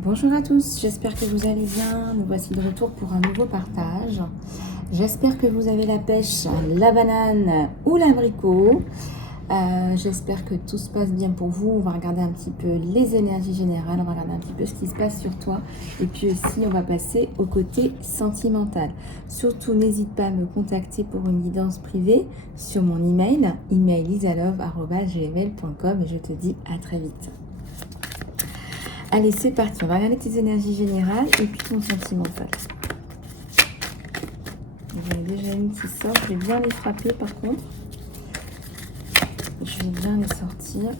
Bonjour à tous, j'espère que vous allez bien. Nous voici de retour pour un nouveau partage. J'espère que vous avez la pêche, la banane ou l'abricot. J'espère que tout se passe bien pour vous. On va regarder un petit peu les énergies générales, on va regarder un petit peu ce qui se passe sur toi. Et puis aussi, on va passer au côté sentimental. Surtout, n'hésite pas à me contacter pour une guidance privée sur mon email lisalove@gmail.com, et je te dis à très vite. Allez, c'est parti. On va regarder tes énergies générales et puis ton sentimental. J'en ai déjà une qui sort. Je vais bien les frapper par contre. Je vais bien les sortir.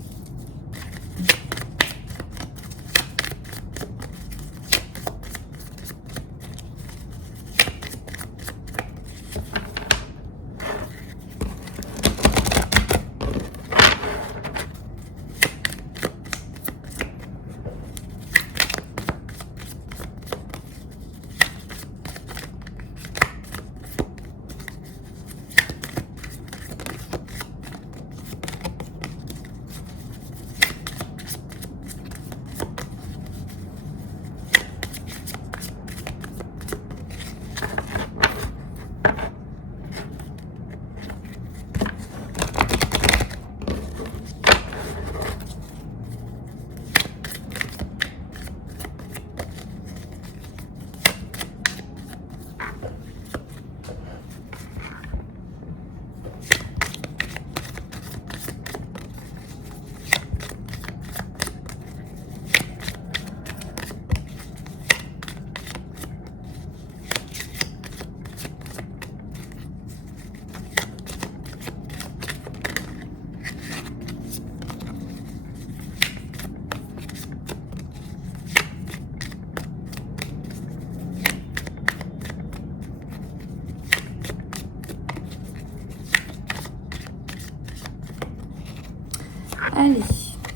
Allez,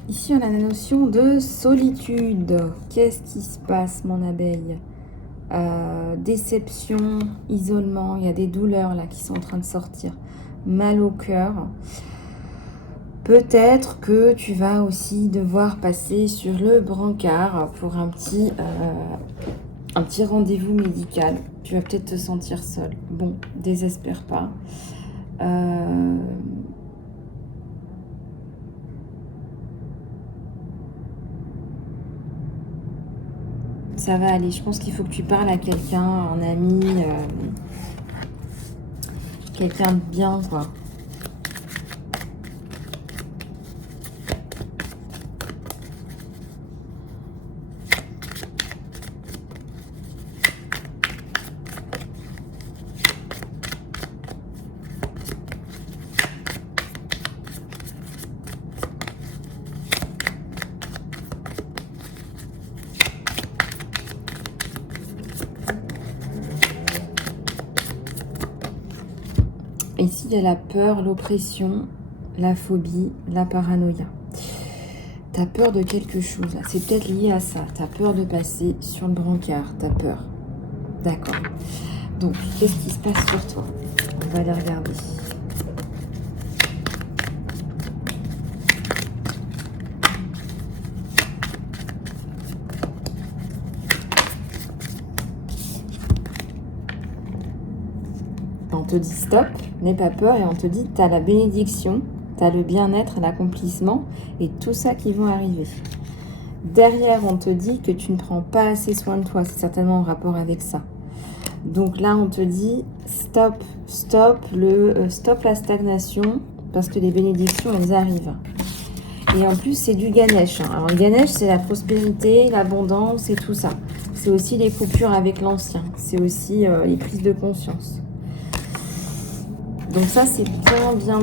ici on a la notion de solitude. Qu'est-ce qui se passe, mon abeille? Déception, isolement, il y a des douleurs là qui sont en train de sortir. Mal au cœur. Peut-être que tu vas aussi devoir passer sur le brancard pour un petit rendez-vous médical. Tu vas peut-être te sentir seule. Bon, désespère pas. Ça va aller. Je pense qu'il faut que tu parles à quelqu'un, un ami, quelqu'un de bien, quoi. Ici, il y a la peur, l'oppression, la phobie, la paranoïa. Tu as peur de quelque chose. C'est peut-être lié à ça. Tu as peur de passer sur le brancard. Tu as peur. D'accord. Donc, qu'est-ce qui se passe sur toi? On va aller regarder. On te dit stop, n'aie pas peur, et on te dit tu as la bénédiction, tu as le bien-être, l'accomplissement et tout ça qui vont arriver. Derrière, on te dit que tu ne prends pas assez soin de toi, c'est certainement en rapport avec ça. Donc là, on te dit stop, stop la stagnation, parce que les bénédictions, elles arrivent. Et en plus, c'est du Ganesh. Alors le Ganesh, c'est la prospérité, l'abondance et tout ça. C'est aussi les coupures avec l'ancien, c'est aussi les prises de conscience. Donc ça, c'est bien bon.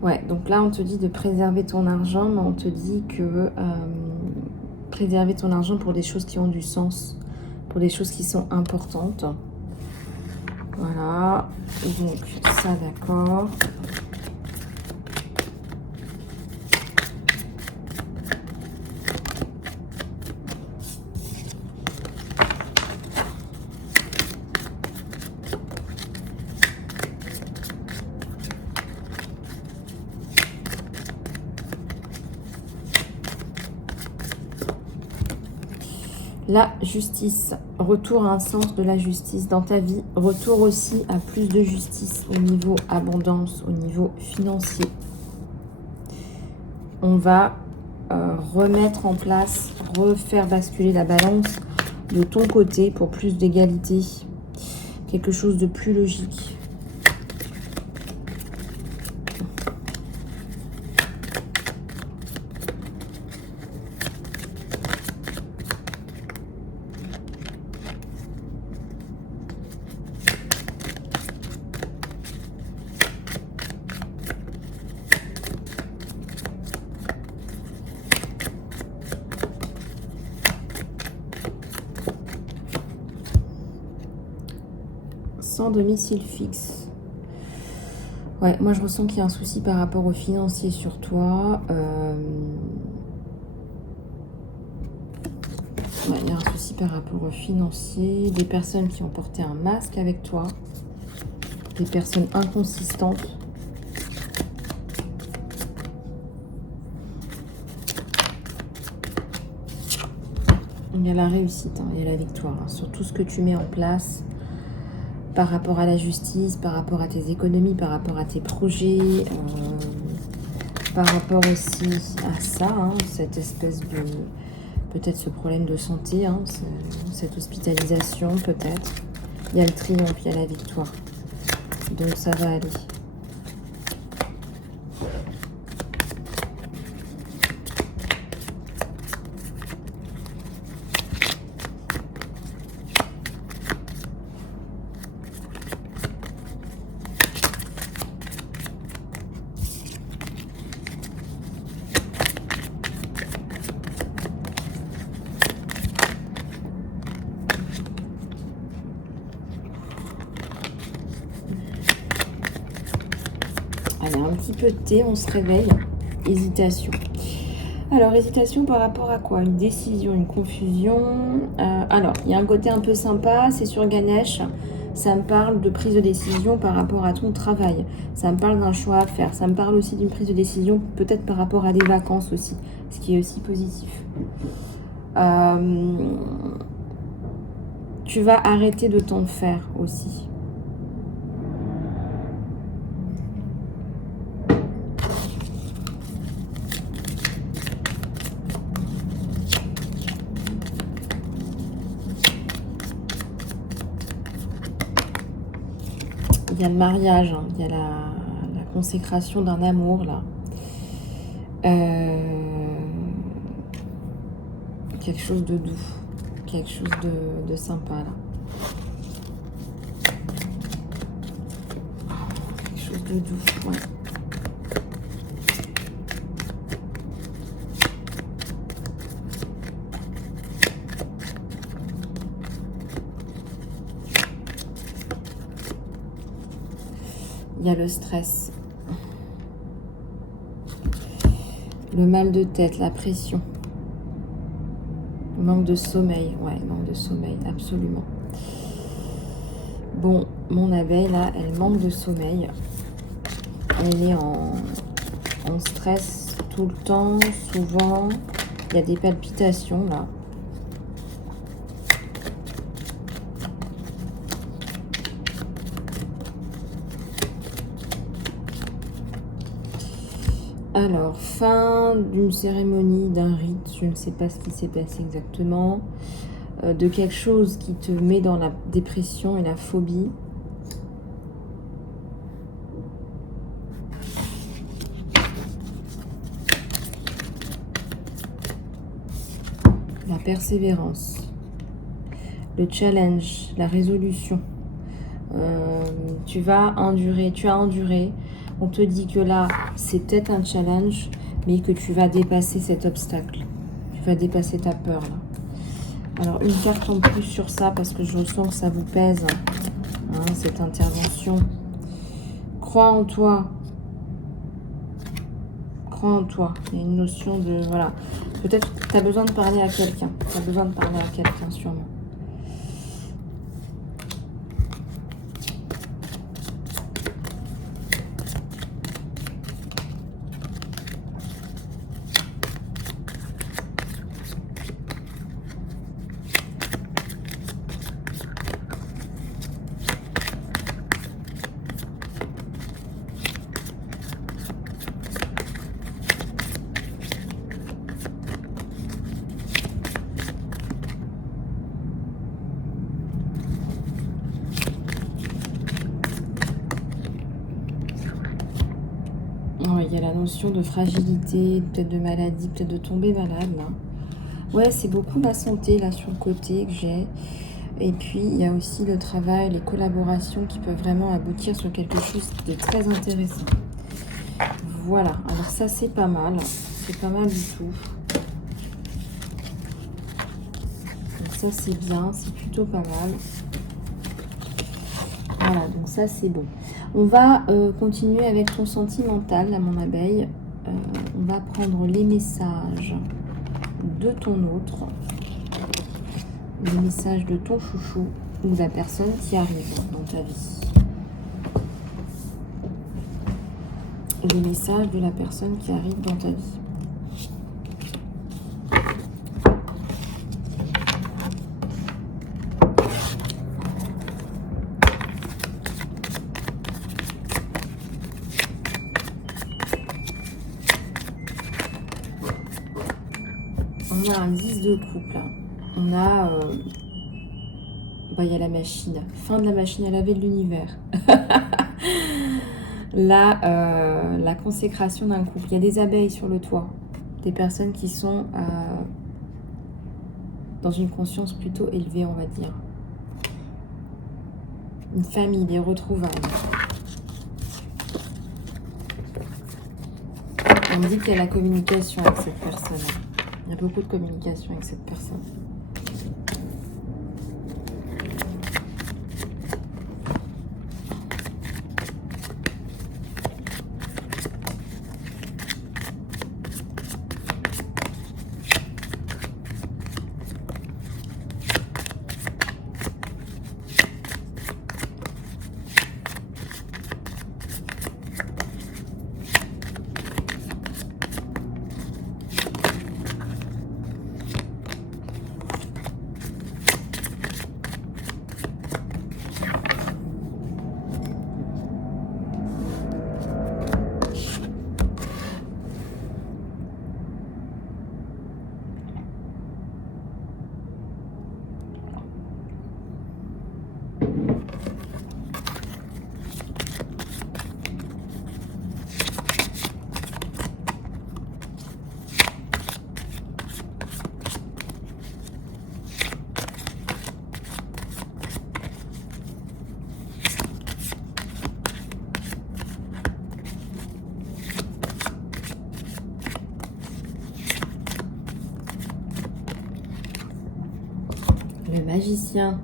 Ouais, donc là, on te dit de préserver ton argent, mais on te dit que préserver ton argent pour des choses qui ont du sens, pour des choses qui sont importantes. Voilà, donc ça, d'accord. La justice, retour à un sens de la justice dans ta vie, retour aussi à plus de justice au niveau abondance, au niveau financier. On va remettre en place, refaire basculer la balance de ton côté pour plus d'égalité, quelque chose de plus logique. Sans domicile fixe. Ouais, moi je ressens qu'il y a un souci par rapport au financier sur toi. Ouais, il y a un souci par rapport au financier. Des personnes qui ont porté un masque avec toi. Des personnes inconsistantes. Il y a la réussite, hein, il y a la victoire hein, sur tout ce que tu mets en place. Par rapport à la justice, par rapport à tes économies, par rapport à tes projets, par rapport aussi à ça, hein, cette espèce de... peut-être ce problème de santé, hein, cette hospitalisation peut-être. Il y a le triomphe, il y a la victoire. Donc ça va aller. Allez, un petit peu de thé, on se réveille. Hésitation. Alors, hésitation par rapport à quoi? Une décision, une confusion. Alors, il y a un côté un peu sympa, c'est sur Ganesh. Ça me parle de prise de décision par rapport à ton travail. Ça me parle d'un choix à faire. Ça me parle aussi d'une prise de décision peut-être par rapport à des vacances aussi, ce qui est aussi positif. Tu vas arrêter de t'en faire aussi. Il y a le mariage, hein, il y a la consécration d'un amour là. Quelque chose de doux, quelque chose de sympa là. Quelque chose de doux, ouais. Il y a le stress, le mal de tête, la pression, manque de sommeil, ouais, manque de sommeil, absolument. Bon, mon abeille là, elle manque de sommeil, elle est en stress tout le temps, souvent, il y a des palpitations là. Alors, fin d'une cérémonie, d'un rite, je ne sais pas ce qui s'est passé exactement, de quelque chose qui te met dans la dépression et la phobie. La persévérance, le challenge, la résolution. Tu as enduré. On te dit que là, c'est peut-être un challenge, mais que tu vas dépasser cet obstacle. Tu vas dépasser ta peur, là. Alors, une carte en plus sur ça, parce que je ressens que ça vous pèse, hein, cette intervention. Crois en toi. Crois en toi. Il y a une notion de... Voilà. Peut-être que tu as besoin de parler à quelqu'un. Tu as besoin de parler à quelqu'un, sûrement. Ouais, il y a la notion de fragilité, peut-être de maladie, peut-être de tomber malade, là. Ouais, c'est beaucoup la santé, là, sur le côté que j'ai. Et puis, il y a aussi le travail, les collaborations qui peuvent vraiment aboutir sur quelque chose de très intéressant. Voilà, alors ça, c'est pas mal. C'est pas mal du tout. Donc ça, c'est bien, c'est plutôt pas mal. Voilà, donc ça, c'est bon. On va continuer avec ton sentimental, là, mon abeille. On va prendre les messages de ton autre. Les messages de ton chouchou ou de la personne qui arrive dans ta vie. Les messages de la personne qui arrive dans ta vie. On a un 10 de couple. On a... il y a la machine. Fin de la machine à laver de l'univers. La consécration d'un couple. Il y a des abeilles sur le toit. Des personnes qui sont dans une conscience plutôt élevée, on va dire. Une famille, des retrouvailles. On me dit qu'il y a la communication avec cette personne. Il y a beaucoup de communication avec cette personne. Le magicien.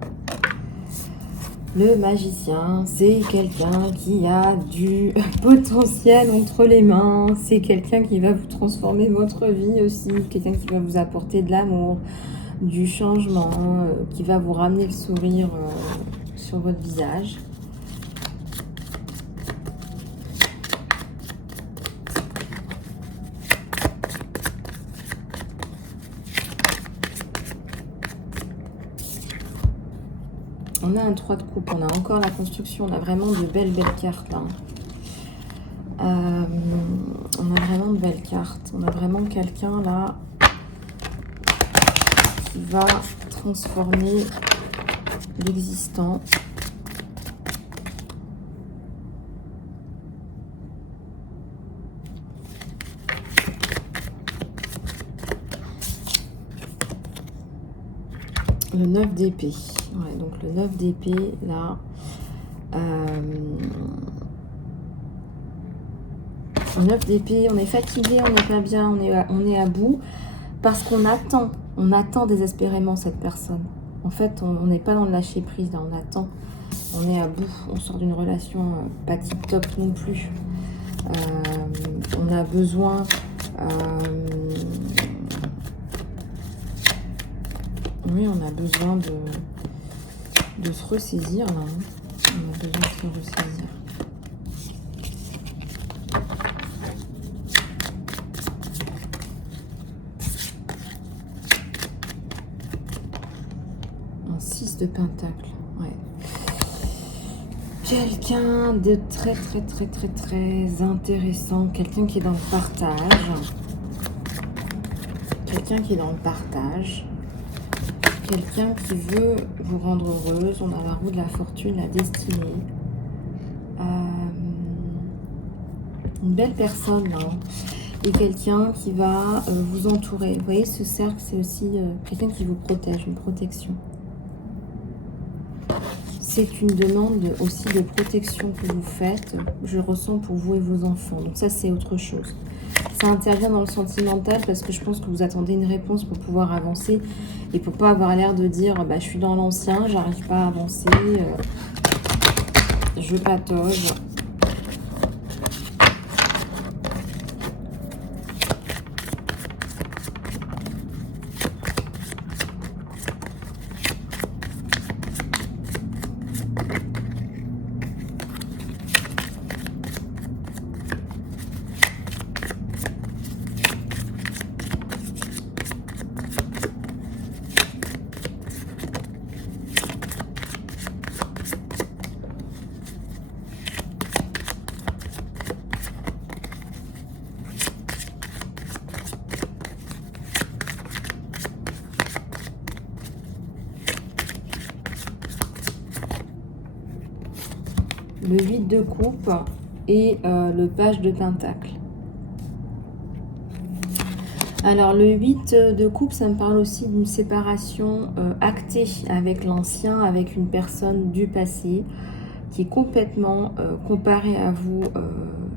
Le magicien, c'est quelqu'un qui a du potentiel entre les mains. C'est quelqu'un qui va vous transformer votre vie aussi. Quelqu'un qui va vous apporter de l'amour, du changement, qui va vous ramener le sourire sur votre visage. On a un 3 de coupe, on a encore la construction, on a vraiment de belles cartes là. On a vraiment de belles cartes. On a vraiment quelqu'un là qui va transformer l'existant. Le 9 d'épée. Ouais, donc le 9 d'épée, là. Le 9 d'épée, on est fatigué, on n'est pas bien, on est à bout. Parce qu'on attend. On attend désespérément cette personne. En fait, on n'est pas dans le lâcher prise, là, on attend. On est à bout. On sort d'une relation pas tip top non plus. On a besoin... oui, on a besoin de se ressaisir, là. On a besoin de se ressaisir. Un 6 de pentacle, ouais. Quelqu'un de très intéressant. Quelqu'un qui est dans le partage. Quelqu'un qui est dans le partage. Quelqu'un qui veut vous rendre heureuse. On a la roue de la fortune, la destinée. une belle personne là, hein, et quelqu'un qui va vous entourer. Vous voyez, ce cercle, c'est aussi quelqu'un qui vous protège, une protection. C'est une demande aussi de protection que vous faites, je ressens pour vous et vos enfants. Donc ça, c'est autre chose. Ça intervient dans le sentimental parce que je pense que vous attendez une réponse pour pouvoir avancer et pour pas avoir l'air de dire bah, je suis dans l'ancien, j'arrive pas à avancer, je patauge. Le 8 de coupe et le page de pentacle. Alors le 8 de coupe, ça me parle aussi d'une séparation actée avec l'ancien, avec une personne du passé qui est complètement comparée à vous.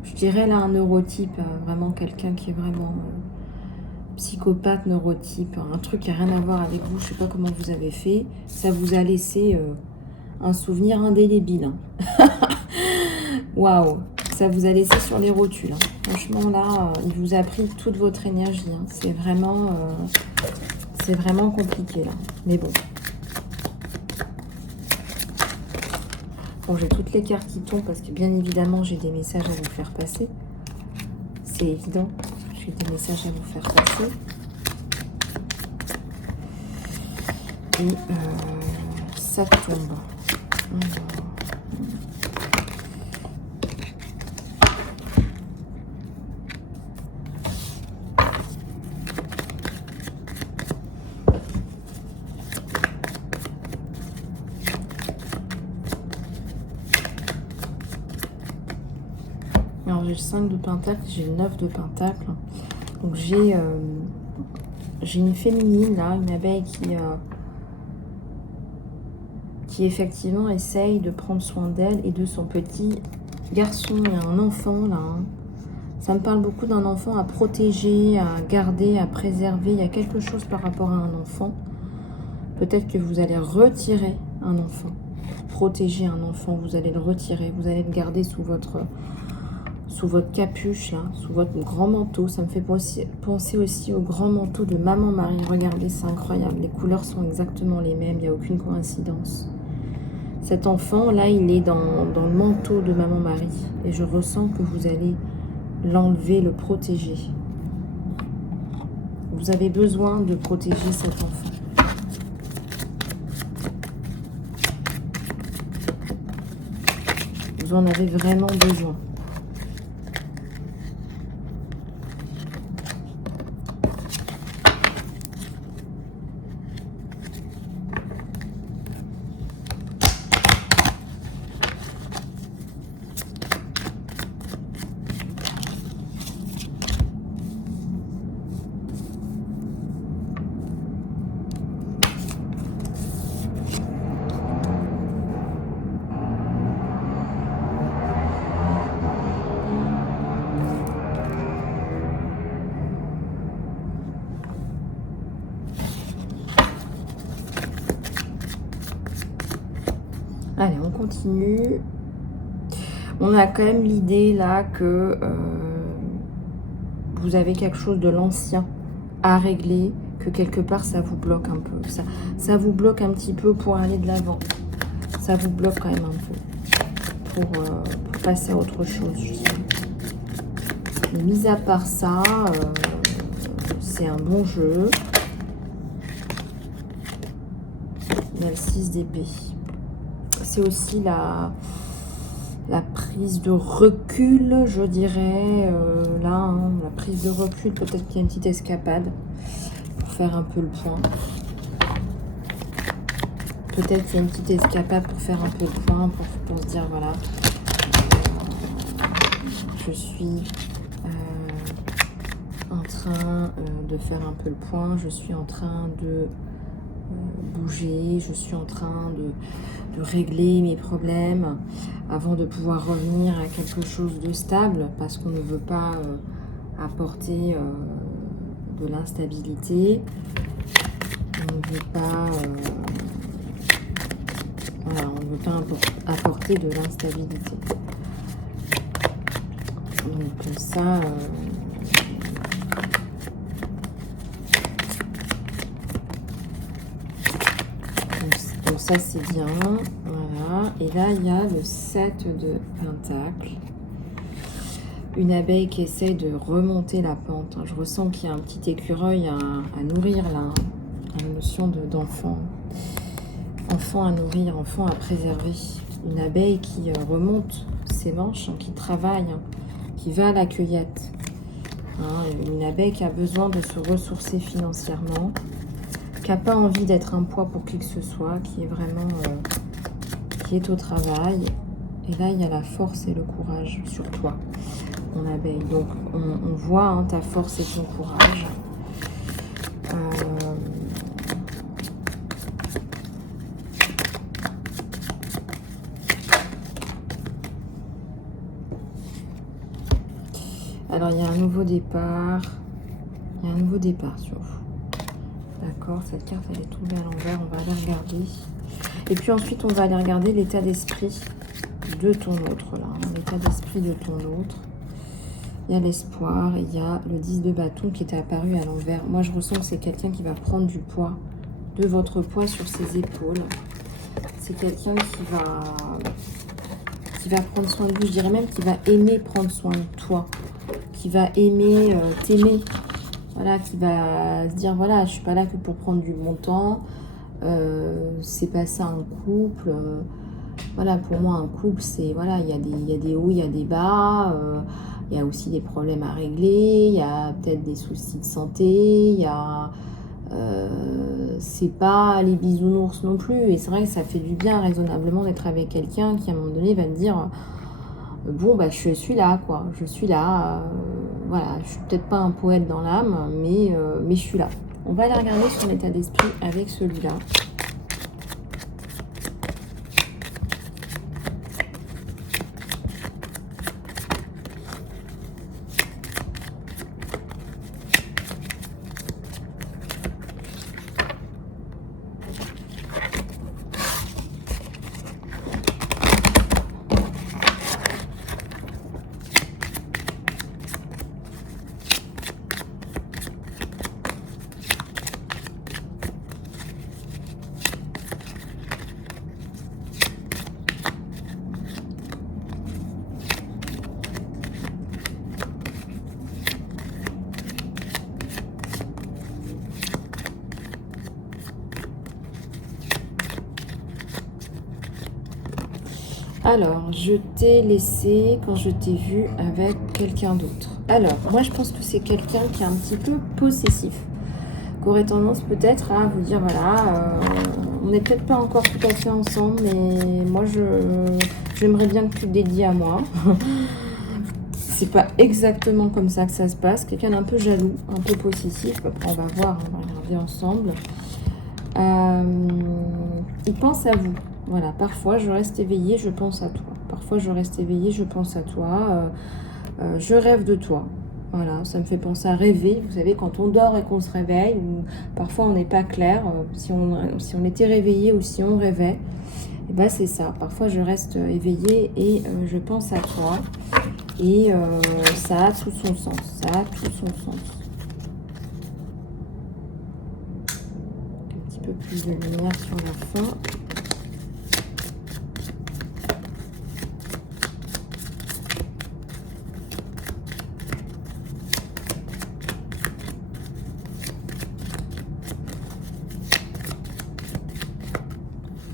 Je dirais là un neurotype, vraiment quelqu'un qui est vraiment psychopathe, neurotype, un truc qui n'a rien à voir avec vous. Je ne sais pas comment vous avez fait. Ça vous a laissé un souvenir indélébile. Waouh, ça vous a laissé sur les rotules. Hein. Franchement, là, il vous a pris toute votre énergie. Hein. C'est vraiment compliqué, là. Mais bon. Bon, j'ai toutes les cartes qui tombent parce que, bien évidemment, j'ai des messages à vous faire passer. C'est évident. J'ai des messages à vous faire passer. Et ça tombe. Alors j'ai le 5 de pentacle, j'ai le 9 de pentacle. Donc j'ai une féminine là, une abeille qui effectivement essaye de prendre soin d'elle et de son petit garçon. Il y a un enfant là. Hein. Ça me parle beaucoup d'un enfant à protéger, à garder, à préserver. Il y a quelque chose par rapport à un enfant. Peut-être que vous allez retirer un enfant. Protéger un enfant, vous allez le retirer. Vous allez le garder sous votre capuche, là, sous votre grand manteau. Ça me fait penser aussi au grand manteau de Maman Marie. Regardez, c'est incroyable. Les couleurs sont exactement les mêmes. Il n'y a aucune coïncidence. Cet enfant, là, il est dans le manteau de Maman Marie. Et je ressens que vous allez l'enlever, le protéger. Vous avez besoin de protéger cet enfant. Vous en avez vraiment besoin. Allez, on continue. On a quand même l'idée là que vous avez quelque chose de l'ancien à régler, que quelque part ça vous bloque un peu. Ça vous bloque un petit peu pour aller de l'avant. Ça vous bloque quand même un peu pour passer à autre chose, justement. Mais mis à part ça, c'est un bon jeu. Il y a le 6 d'épée. C'est aussi la prise de recul, je dirais. Là, hein, la prise de recul, peut-être qu'il y a une petite escapade pour faire un peu le point. Peut-être qu'il y a une petite escapade pour faire un peu le point, pour se dire, voilà. je suis en train de faire un peu le point, je suis en train de bouger, je suis en train de régler mes problèmes avant de pouvoir revenir à quelque chose de stable, parce qu'on ne veut pas apporter de l'instabilité, on ne veut pas voilà, on ne veut pas apporter de l'instabilité. Donc ça donc ça c'est bien, voilà. Et là il y a le 7 de Pentacle, une abeille qui essaie de remonter la pente. Je ressens qu'il y a un petit écureuil à nourrir là, une notion d'enfant, enfant à nourrir, enfant à préserver. Une abeille qui remonte ses manches, qui travaille, qui va à la cueillette. Une abeille qui a besoin de se ressourcer financièrement, qui n'a pas envie d'être un poids pour qui que ce soit, qui est vraiment qui est au travail. Et là, il y a la force et le courage sur toi, mon abeille. Donc, on voit ta force et ton courage. Alors, il y a un nouveau départ. Il y a un nouveau départ sur vous. D'accord, cette carte, elle est tombée à l'envers. On va aller regarder. Et puis ensuite, on va aller regarder l'état d'esprit de ton autre, là. L'état d'esprit de ton autre. Il y a l'espoir et il y a le 10 de bâton qui était apparu à l'envers. Moi, je ressens que c'est quelqu'un qui va prendre du poids, de votre poids sur ses épaules. C'est quelqu'un qui va prendre soin de vous. Je dirais même qu'il va aimer prendre soin de toi, qui va aimer t'aimer. Voilà, qui va se dire, voilà, je suis pas là que pour prendre du bon temps. C'est pas ça un couple. Voilà, pour moi, un couple, c'est, voilà, il y a des hauts, il y a des bas. Il y a aussi des problèmes à régler, il y a peut-être des soucis de santé, il y a... c'est pas les bisounours non plus. Et c'est vrai que ça fait du bien raisonnablement d'être avec quelqu'un qui, à un moment donné, va te dire bon, bah, je suis là, quoi. Je suis là. Voilà, je suis peut-être pas un poète dans l'âme, mais je suis là. On va aller regarder son état d'esprit avec celui-là. Alors, je t'ai laissé quand je t'ai vu avec quelqu'un d'autre. Alors, moi, je pense que c'est quelqu'un qui est un petit peu possessif, qui aurait tendance peut-être à vous dire, voilà, on n'est peut-être pas encore tout à fait ensemble, mais moi, j'aimerais bien que tu te dédies à moi. C'est pas exactement comme ça que ça se passe. Quelqu'un d'un peu jaloux, un peu possessif. Après, on va voir, on va regarder ensemble. Il pense à vous. Voilà, parfois je reste éveillée, je pense à toi. Parfois je reste éveillée, je pense à toi. Je rêve de toi. Voilà, ça me fait penser à rêver. Vous savez, quand on dort et qu'on se réveille, ou parfois on n'est pas clair, si on était réveillé ou si on rêvait, et ben c'est ça. Parfois je reste éveillée et je pense à toi. Et ça a tout son sens. Ça a tout son sens. Un petit peu plus de lumière sur la fin.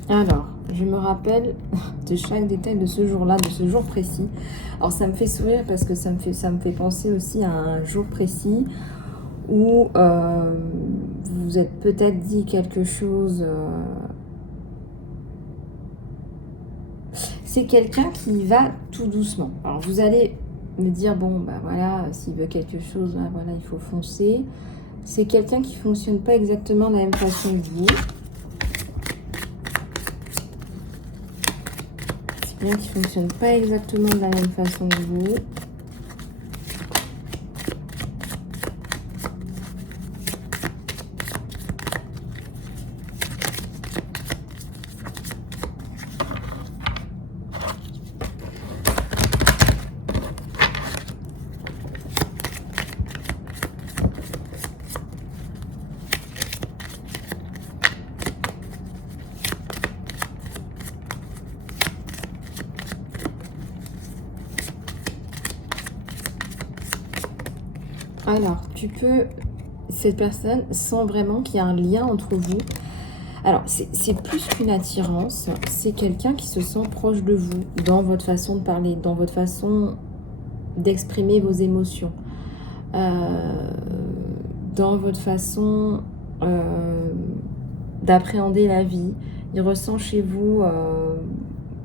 Alors, je me rappelle de chaque détail de ce jour-là, de ce jour précis. Alors, ça me fait sourire parce que ça me fait penser aussi à un jour précis où vous vous êtes peut-être dit quelque chose. C'est quelqu'un qui va tout doucement. Alors, vous allez me dire, bon, bah voilà, s'il veut quelque chose, bah, voilà, il faut foncer. C'est quelqu'un qui ne fonctionne pas exactement de la même façon que vous. C'est quelqu'un qui ne fonctionne pas exactement de la même façon que vous. Alors, cette personne sent vraiment qu'il y a un lien entre vous. Alors, c'est plus qu'une attirance, c'est quelqu'un qui se sent proche de vous, dans votre façon de parler, dans votre façon d'exprimer vos émotions, dans votre façon d'appréhender la vie. Il ressent chez vous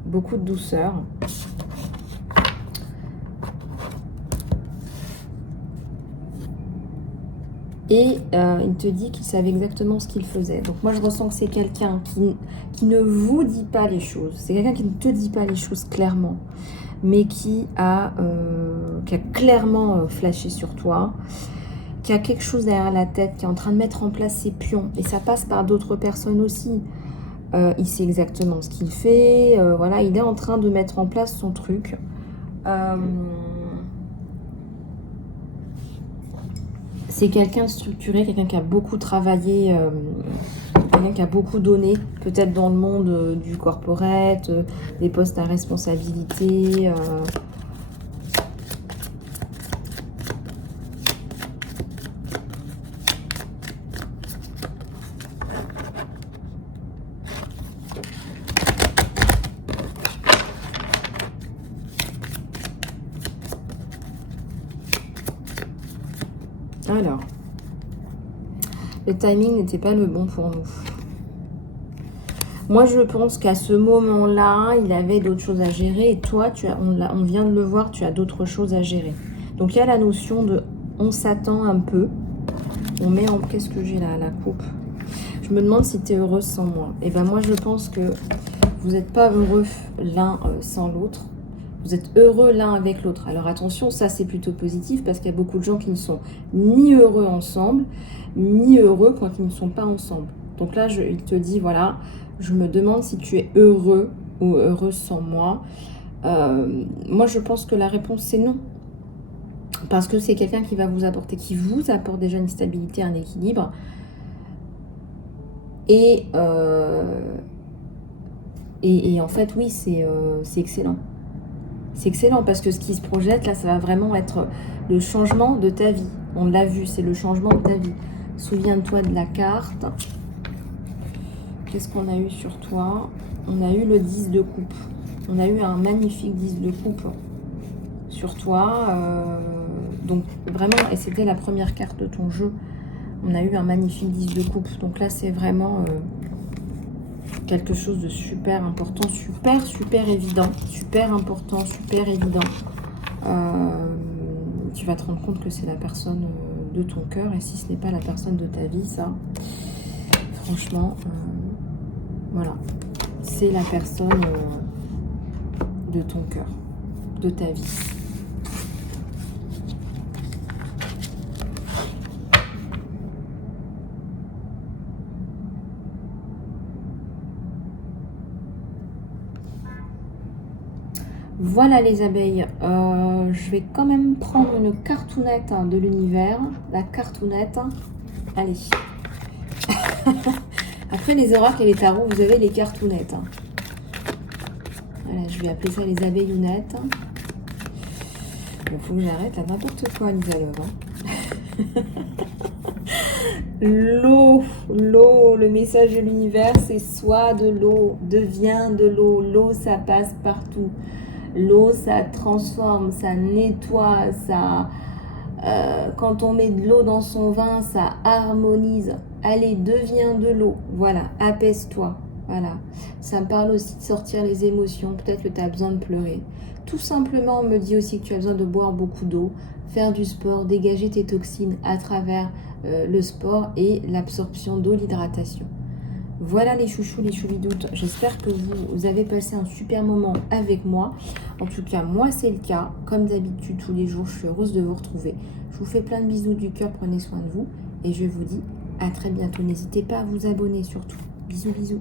beaucoup de douceur. Et il te dit qu'il savait exactement ce qu'il faisait. Donc moi, je ressens que c'est quelqu'un qui ne vous dit pas les choses. C'est quelqu'un qui ne te dit pas les choses clairement, mais qui a clairement flashé sur toi, qui a quelque chose derrière la tête, qui est en train de mettre en place ses pions. Et ça passe par d'autres personnes aussi. Il sait exactement ce qu'il fait. Voilà, il est en train de mettre en place son truc. C'est quelqu'un de structuré, quelqu'un qui a beaucoup travaillé, quelqu'un qui a beaucoup donné, peut-être dans le monde du corporate, des postes à responsabilité. Alors, le timing n'était pas le bon pour nous. Moi, je pense qu'à ce moment-là, il avait d'autres choses à gérer. Et toi, on vient de le voir, tu as d'autres choses à gérer. Donc, il y a la notion de on s'attend un peu. On met en... Qu'est-ce que j'ai là, la coupe? Je me demande si tu es heureuse sans moi. Et bien, moi, je pense que vous n'êtes pas heureux l'un sans l'autre. Vous êtes heureux l'un avec l'autre. Alors attention, ça c'est plutôt positif parce qu'il y a beaucoup de gens qui ne sont ni heureux ensemble, ni heureux quand ils ne sont pas ensemble. Donc là, il te dit, voilà, je me demande si tu es heureux ou heureuse sans moi. Moi, je pense que la réponse c'est non. Parce que c'est quelqu'un qui va vous apporter, qui vous apporte déjà une stabilité, un équilibre. Et en fait, oui, c'est excellent. C'est excellent parce que ce qui se projette, là, ça va vraiment être le changement de ta vie. On l'a vu, c'est le changement de ta vie. Souviens-toi de la carte. Qu'est-ce qu'on a eu sur toi? On a eu le 10 de coupe. On a eu un magnifique 10 de coupe sur toi. Donc vraiment, et c'était la première carte de ton jeu. On a eu un magnifique 10 de coupe. Donc là, c'est vraiment... quelque chose de super important, super évident, super important, super évident. Tu vas te rendre compte que c'est la personne de ton cœur, et si ce n'est pas la personne de ta vie, ça, franchement, voilà, c'est la personne de ton cœur, de ta vie. Voilà les abeilles, je vais quand même prendre une cartounette de l'univers, la cartounette, allez. Après les oracles et les tarots, vous avez les cartounettes. Voilà, je vais appeler ça les abeillounettes. Bon, faut que j'arrête là, n'importe quoi, Lisa Love. L'eau, le message de l'univers, c'est sois de l'eau, deviens de l'eau. L'eau, ça passe partout. L'eau, ça transforme, ça nettoie, ça... quand on met de l'eau dans son vin, ça harmonise. Allez, deviens de l'eau. Voilà, apaise-toi. Voilà. Ça me parle aussi de sortir les émotions. Peut-être que tu as besoin de pleurer. Tout simplement, on me dit aussi que tu as besoin de boire beaucoup d'eau, faire du sport, dégager tes toxines à travers le sport et l'absorption d'eau, l'hydratation. Voilà les chouchous, les choubidoutes. J'espère que vous avez passé un super moment avec moi. En tout cas, moi, c'est le cas. Comme d'habitude, tous les jours, je suis heureuse de vous retrouver. Je vous fais plein de bisous du cœur. Prenez soin de vous. Et je vous dis à très bientôt. N'hésitez pas à vous abonner surtout. Bisous, bisous.